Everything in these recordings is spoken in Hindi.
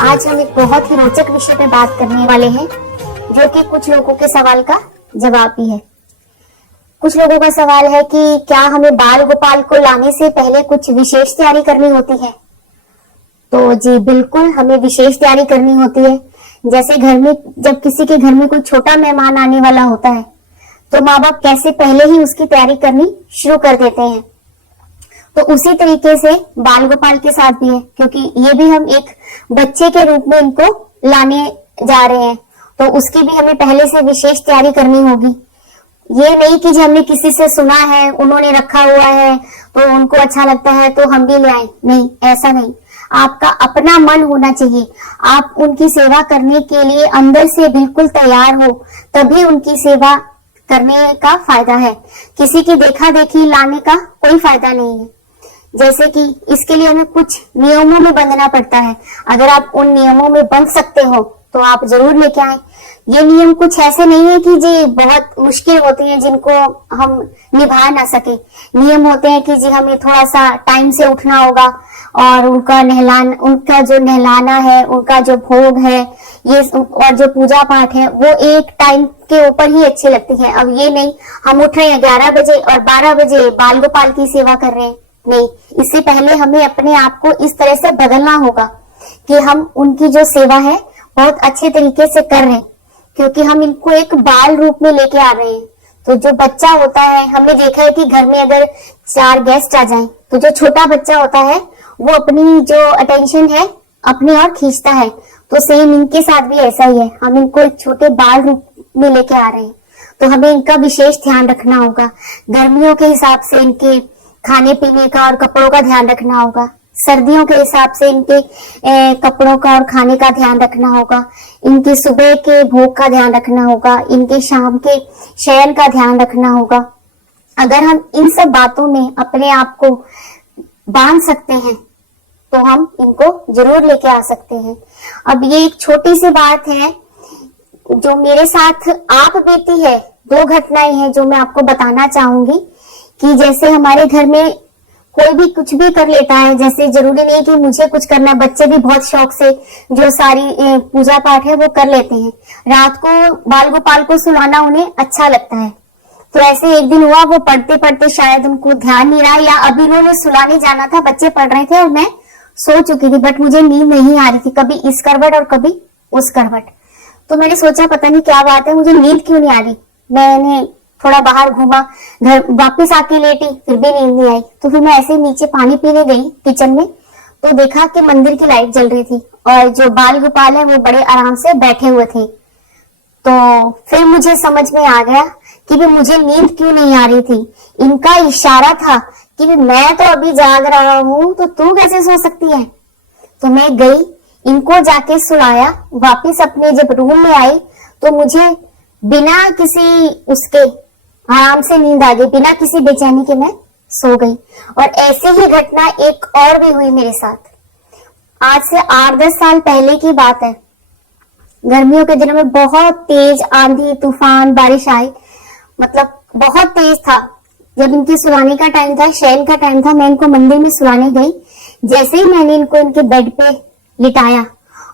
आज हम एक बहुत ही रोचक विषय पे बात करने वाले हैं, जो कि कुछ लोगों के सवाल का जवाब भी है। कुछ लोगों का सवाल है कि क्या हमें बाल गोपाल को लाने से पहले कुछ विशेष तैयारी करनी होती है। तो जी बिल्कुल, हमें विशेष तैयारी करनी होती है। जैसे घर में जब किसी के घर में कोई छोटा मेहमान आने वाला होता है, तो माँ बाप कैसे पहले ही उसकी तैयारी करनी शुरू कर देते हैं, तो उसी तरीके से बाल गोपाल के साथ भी है, क्योंकि ये भी हम एक बच्चे के रूप में इनको लाने जा रहे हैं, तो उसकी भी हमें पहले से विशेष तैयारी करनी होगी। ये नहीं कि हमने किसी से सुना है, उन्होंने रखा हुआ है तो उनको अच्छा लगता है तो हम भी ले आए, नहीं, ऐसा नहीं। आपका अपना मन होना चाहिए। आप उनकी सेवा करने के लिए अंदर से बिल्कुल तैयार हो, तभी उनकी सेवा करने का फायदा है। किसी की देखा देखी लाने का कोई फायदा नहीं है। जैसे कि इसके लिए हमें कुछ नियमों में बंधना पड़ता है। अगर आप उन नियमों में बंध सकते हो तो आप जरूर लेके आए। ये नियम कुछ ऐसे नहीं है कि जी बहुत मुश्किल होते हैं जिनको हम निभा ना सके। नियम होते हैं कि जी हमें थोड़ा सा टाइम से उठना होगा, और उनका जो नहलाना है, उनका जो भोग है, ये और जो पूजा पाठ है, वो एक टाइम के ऊपर ही अच्छे लगते हैं। अब ये नहीं हम उठ रहे हैं 11 बजे और 12 बजे बाल गोपाल की सेवा कर रहे हैं, नहीं। इससे पहले हमें अपने आप को इस तरह से बदलना होगा कि हम उनकी जो सेवा है बहुत अच्छे तरीके से कर रहे हैं, क्योंकि हम इनको एक बाल रूप में लेके आ रहे हैं। तो जो बच्चा होता है, हमने देखा है कि घर में अगर 4 गेस्ट आ जाएं, तो जो छोटा बच्चा होता है वो अपनी जो अटेंशन है अपनी ओर खींचता है। तो सेम इनके साथ भी ऐसा ही है। हम इनको एक छोटे बाल रूप में लेके आ रहे हैं, तो हमें इनका विशेष ध्यान रखना होगा। गर्मियों के हिसाब से इनके खाने पीने का और कपड़ों का ध्यान रखना होगा। सर्दियों के हिसाब से इनके कपड़ों का और खाने का ध्यान रखना होगा। इनके सुबह के भोग का ध्यान रखना होगा। इनके शाम के शयन का ध्यान रखना होगा। अगर हम इन सब बातों में अपने आप को बांध सकते हैं तो हम इनको जरूर लेके आ सकते हैं। अब ये एक छोटी सी बात है जो मेरे साथ आप बीती है। 2 घटनाएं हैं जो मैं आपको बताना चाहूंगी कि जैसे हमारे घर में कोई भी कुछ भी कर लेता है। जैसे जरूरी नहीं कि मुझे कुछ करना है, बच्चे भी बहुत शौक से जो सारी पूजा पाठ है वो कर लेते हैं। रात को बाल गोपाल को सुलाना उन्हें अच्छा लगता है। तो ऐसे एक दिन हुआ, वो पढ़ते पढ़ते शायद उनको ध्यान नहीं रहा, या अभी उन्होंने सुलाने जाना था, बच्चे पढ़ रहे थे और मैं सो चुकी थी, बट मुझे नींद नहीं आ रही थी, कभी इस करवट और कभी उस करवट। तो मैंने सोचा पता नहीं क्या बात है, मुझे नींद क्यों नहीं आ रही। मैंने थोड़ा बाहर घूमा, घर वापस आके लेटी, फिर भी नींद नहीं आई। तो फिर मैं ऐसे नीचे पानी पीने गई किचन में, तो देखा कि मंदिर की लाइट जल रही थी और जो बाल गोपाल है वो बड़े आराम से बैठे हुए थे। तो फिर मुझे समझ में आ गया कि भी मुझे नींद क्यों नहीं आ रही थी। इनका इशारा था कि मैं तो अभी जाग रहा हूं, तो तू कैसे सो सकती है। तो मैं गई, इनको जाके सुलाया, वापिस अपने जब रूम में आई तो मुझे बिना किसी उसके आराम से नींद आ गई, बिना किसी बेचैनी के मैं सो गई। और ऐसी ही घटना एक और भी हुई मेरे साथ। आज से 8-10 साल पहले की बात है। गर्मियों के दिनों में बहुत तेज आंधी तूफान बारिश आई, मतलब बहुत तेज था। जब इनके सुलाने का टाइम था, शयन का टाइम था, मैं इनको मंदिर में सुलाने गई। जैसे ही मैंने इनको इनके बेड पे लिटाया,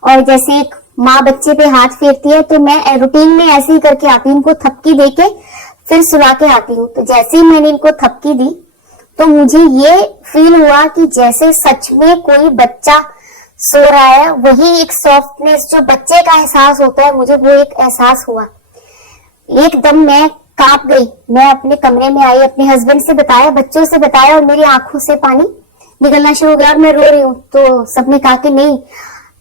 और जैसे एक माँ बच्चे पे हाथ फेरती है, तो मैं रूटीन में ऐसे ही करके आती हूँ, इनको थपकी देके फिर सुला के आती हूँ। तो जैसे ही मैंने इनको थपकी दी तो मुझे ये फील हुआ कि जैसे सच में कोई बच्चा सो रहा है। वही एक सॉफ्टनेस जो बच्चे का एहसास होता है, मुझे वो एक एहसास हुआ। एकदम मैं कांप गई। मैं अपने कमरे में आई, अपने हस्बैंड से बताया, बच्चों से बताया, और मेरी आंखों से पानी निकलना शुरू हो गया और मैं रो रही हूँ। तो सबने कहा कि नहीं,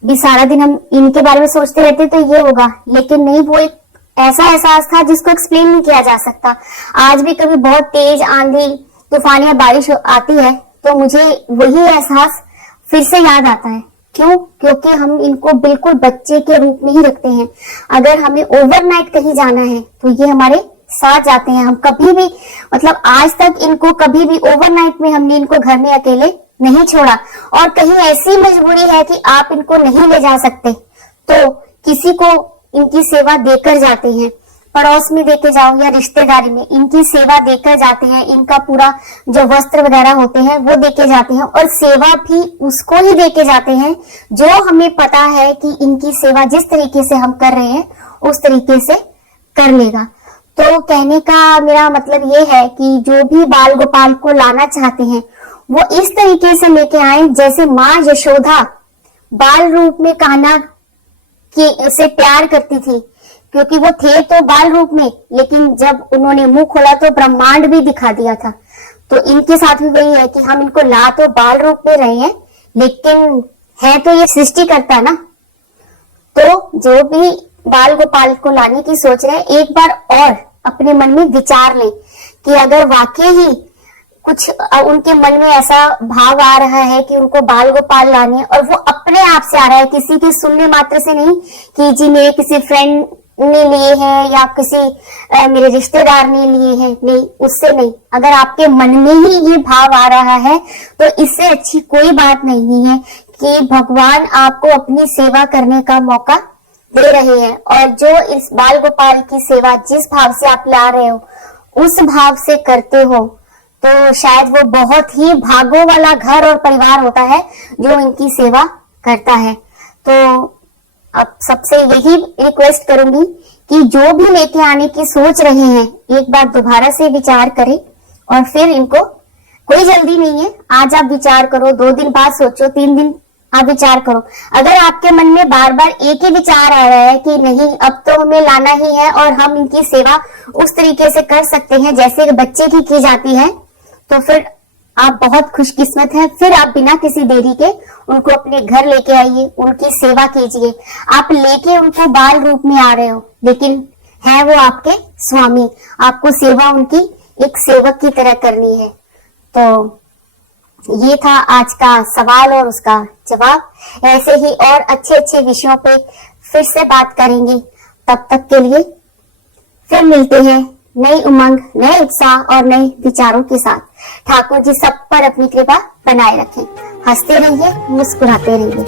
भी सारा दिन हम इनके बारे में सोचते रहते तो ये होगा, लेकिन नहीं, वो एक ऐसा एहसास था जिसको एक्सप्लेन नहीं किया जा सकता। आज भी कभी बहुत तेज आंधी तूफान या बारिश आती है तो मुझे वही एहसास फिर से याद आता है। क्यों? क्योंकि हम इनको बिल्कुल बच्चे के रूप में ही रखते हैं। अगर हमें ओवरनाइट कहीं जाना है तो ये हमारे साथ जाते हैं। हम कभी भी, मतलब आज तक इनको कभी भी ओवरनाइट में हमने इनको घर में अकेले नहीं छोड़ा। और कहीं ऐसी मजबूरी है कि आप इनको नहीं ले जा सकते तो किसी को इनकी सेवा देकर जाते हैं। पड़ोस में देके जाओ या रिश्तेदारी में, इनकी सेवा देकर जाते हैं, इनका पूरा जो वस्त्र वगैरह होते हैं वो देके जाते हैं, और सेवा भी उसको ही देके जाते हैं जो हमें पता है कि इनकी सेवा जिस तरीके से हम कर रहे हैं उस तरीके से कर लेगा। तो कहने का मेरा मतलब ये है कि जो भी बाल गोपाल को लाना चाहते हैं वो इस तरीके से लेके आए जैसे माँ यशोदा बाल रूप में कान्हा की से प्यार करती थी, क्योंकि वो थे तो बाल रूप में, लेकिन जब उन्होंने मुंह खोला तो ब्रह्मांड भी दिखा दिया था। तो इनके साथ भी वही है कि हम इनको ला तो बाल रूप में रहे हैं, लेकिन है तो ये सृष्टि करता ना। तो जो भी बाल गोपाल को लाने की सोच रहे हैं, एक बार और अपने मन में विचार लें कि अगर वाकई ही कुछ उनके मन में ऐसा भाव आ रहा है कि उनको बाल गोपाल लाने, और वो अपने आप से आ रहा है, किसी के सुनने मात्र से नहीं कि जी मेरे किसी फ्रेंड ने लिए हैं या किसी मेरे रिश्तेदार ने लिए हैं, नहीं, उससे नहीं। अगर आपके मन में ही ये भाव आ रहा है तो इससे अच्छी कोई बात नहीं है कि भगवान आपको अपनी सेवा करने का मौका दे रहे हैं। और जो इस बाल गोपाल की सेवा जिस भाव से आप ला रहे हो उस भाव से करते हो तो शायद वो बहुत ही भागों वाला घर और परिवार होता है जो इनकी सेवा करता है। तो अब सबसे यही रिक्वेस्ट करूंगी कि जो भी लेके आने की सोच रहे हैं एक बार दोबारा से विचार करें, और फिर इनको, कोई जल्दी नहीं है, आज आप विचार करो, 2 दिन बाद सोचो, 3 दिन आप विचार करो। अगर आपके मन में बार बार एक ही विचार आ रहा है कि नहीं अब तो हमें लाना ही है और हम इनकी सेवा उस तरीके से कर सकते हैं जैसे बच्चे की जाती है, तो फिर आप बहुत खुशकिस्मत हैं। फिर आप बिना किसी देरी के उनको अपने घर लेके आइए, उनकी सेवा कीजिए। आप लेके उनको बाल रूप में आ रहे हो, लेकिन है वो आपके स्वामी, आपको सेवा उनकी एक सेवक की तरह करनी है। तो ये था आज का सवाल और उसका जवाब। ऐसे ही और अच्छे अच्छे विषयों पे फिर से बात करेंगे। तब तक के लिए फिर मिलते हैं नई उमंग, नए उत्साह और नए विचारों के साथ। ठाकुर जी सब पर अपनी कृपा बनाए रखें। हंसते रहिए, मुस्कुराते रहिए।